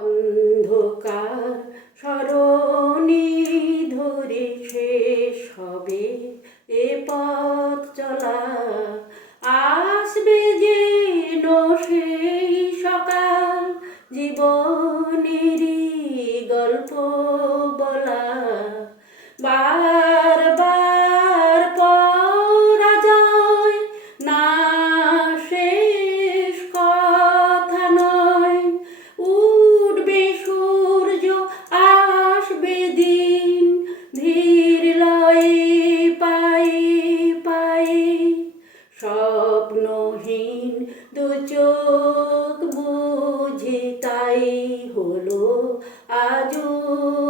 অন্ধকার সরণি ধরে শেষ হবে এ পথ চলা, আসবে যেন সেই সকাল, জীবনেরই গল্প বলা। বারবার পরাজয় না, শেষ কথা নয়। উঠবে সূর্য, আসবে দিন, ধীর লয়ে পায়ে পায়ে। স্বপ্নহীন দু চোখ বুঝি তাই হলো আজও